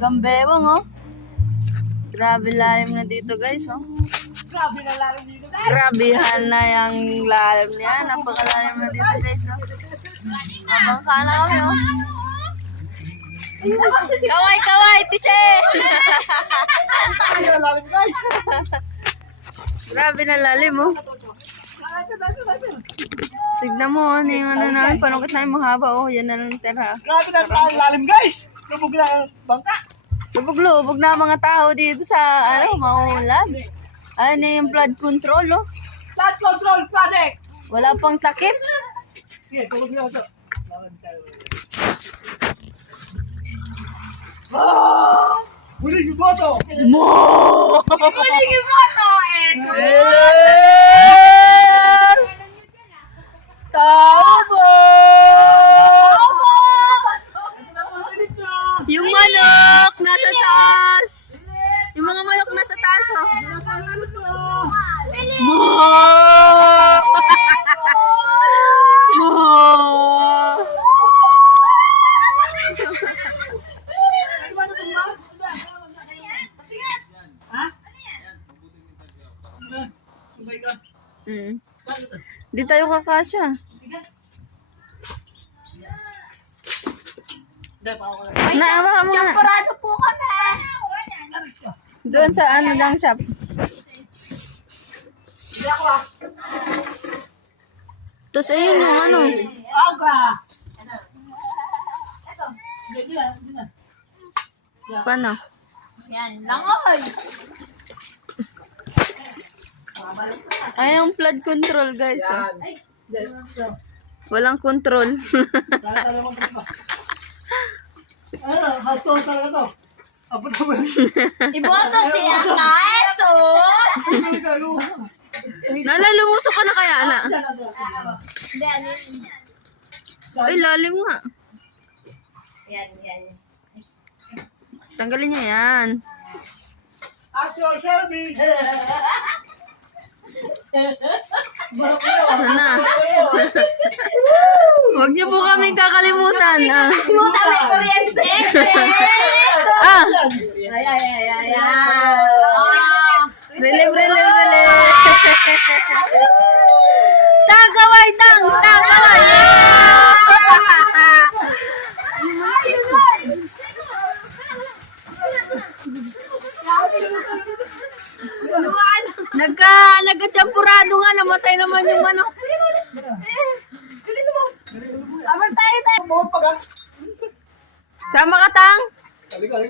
Gambewang, oh. Grabe lalim na dito, guys, oh. Grabe na lalim dito, guys. Grabehan na yung lalim niya. Napakalalim na dito, guys, oh. Habang kana kami, oh. Kaway, kaway, tise! Grabe na lalim, guys. Grabe na lalim, oh. Tignan mo, ano yung ano namin, panungkit namin mahaba, oh. Yan na lang tira. Grabe na lalim, guys. Lubog na ang bangka. Lubog-lubog na ang mga tao dito sa, ano, maulan. Ano yung flood control, oh. Flood control project. Wala pang takip. Sige, tubog niyo ako. Huli yung boto. Mo! Huli yung boto, Tabo! Yung manok nasa taas. Yung mga manok nasa taas, oh. Mo! Mo! Di tayo kakasya. Naawa ka muna. Parado po kami. Doon sa ano lang shop. Tapos ayun yung ano. Aga. Paano? Yan lang, oy. Ay, yung flood control, guys. Oh. Walang control. Ano, house tour talaga to. Apo naman. Iboto siya na, eso. Nalalumusok ka na kaya, ana? Hindi, ano yun? Ay, lalim nga. Yan, yan. Tanggalin niya yan. At your service. Ano na? Huwag niyo po kaming kakalimutan. Ah. Puta, may kuryente. Ah! Ay, ay, ay, ay, ay. Relief, relief, relief. Tagaway, tagaway. Nagka-champurado nga, namatay naman yung ano. Abang tayo tayo. Mga pagas. Sama ka, Tang? Halika, halika.